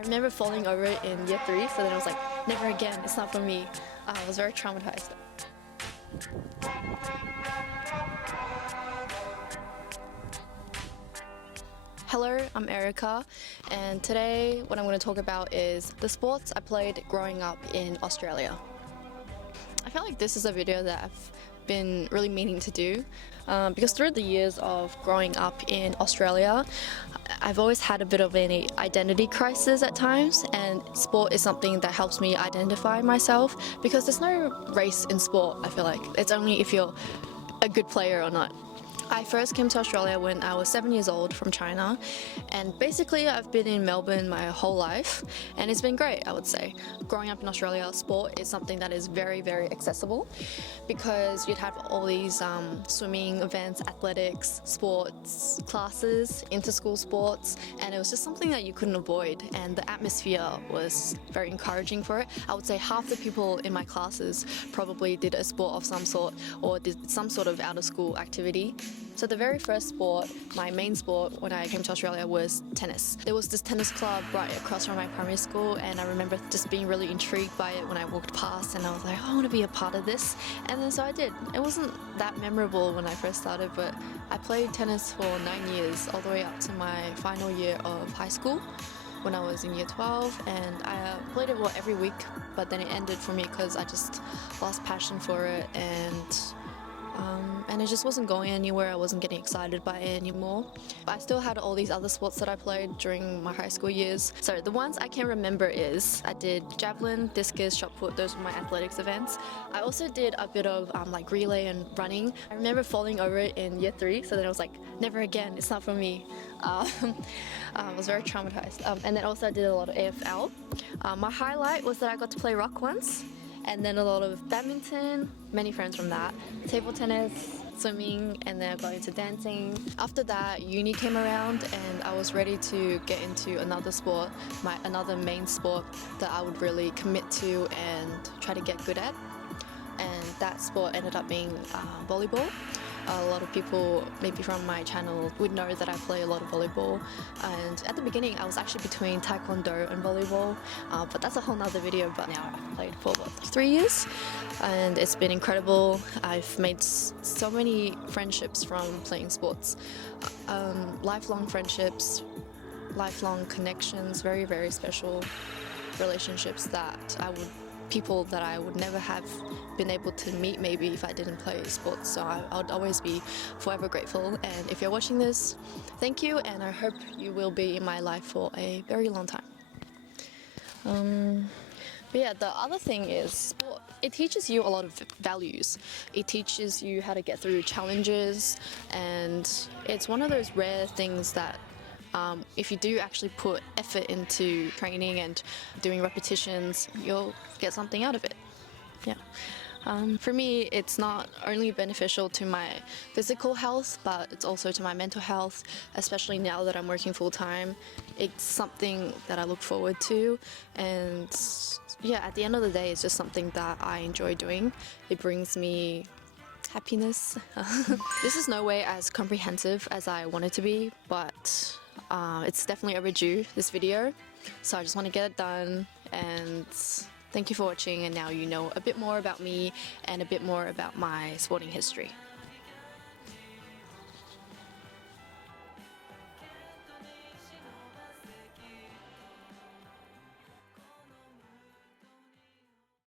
I remember falling over it in year 3, so then I was like, never again, it's not for me. I was very traumatized. Hello, I'm Erika, and today what I'm going to talk about is the sports I played growing up in Australia. I feel like this is a video that I've been really meaning to do because through the years of growing up in Australia, I've always had a bit of an identity crisis at times, and sport is something that helps me identify myself because there's no race in sport. I feel like it's only if you're a good player or not. I first came to Australia when I was 7 years old from China, and basically I've been in Melbourne my whole life, and it's been great, I would say. Growing up in Australia, sport is something that is very, very accessible because you'd have all these swimming events, athletics, sports classes, inter-school sports, and it was just something that you couldn't avoid, and the atmosphere was very encouraging for it. I would say half the people in my classes probably did a sport of some sort or did some sort of out-of-school activity. So the very first sport, my main sport when I came to Australia was tennis. There was this tennis club right across from my primary school, and I remember just being really intrigued by it when I walked past, and I was like, oh, I want to be a part of this. And then so I did. It wasn't that memorable when I first started, but I played tennis for 9 years, all the way up to my final year of high school when I was in year 12, and I played it every week, but then it ended for me because I just lost passion for it, and it just wasn't going anywhere. I wasn't getting excited by it anymore. But I still had all these other sports that I played during my high school years. So the ones I can remember is I did javelin, discus, shot put. Those were my athletics events. I also did a bit of like relay and running. I remember falling over it in year 3, so then I was like, never again, it's not for me. I was very traumatized. And then also I did a lot of AFL. My highlight was that I got to play rock once, and then a lot of badminton, many friends from that, table tennis, swimming, and then I got into dancing. After that, uni came around and I was ready to get into another sport, another main sport that I would really commit to and try to get good at. And that sport ended up being volleyball. A lot of people, maybe from my channel, would know that I play a lot of volleyball. And at the beginning, I was actually between taekwondo and volleyball, but that's a whole nother video. But now I've played for 3 years, and it's been incredible. I've made so many friendships from playing sports, lifelong friendships, lifelong connections, very, very special relationships people that I would never have been able to meet maybe if I didn't play sports. So I'd always be forever grateful. And if you're watching this, thank you, and I hope you will be in my life for a very long time. But yeah, the other thing is sport. It teaches you a lot of values. It teaches you how to get through challenges, and it's one of those rare things that if you do actually put effort into training and doing repetitions, you'll get something out of it. Yeah. For me, it's not only beneficial to my physical health, but it's also to my mental health, especially now that I'm working full-time. It's something that I look forward to, and yeah, at the end of the day, it's just something that I enjoy doing. It brings me happiness. This is no way as comprehensive as I want it to be, but it's definitely overdue, this video, so I just want to get it done. And thank you for watching, and now you know a bit more about me and a bit more about my sporting history.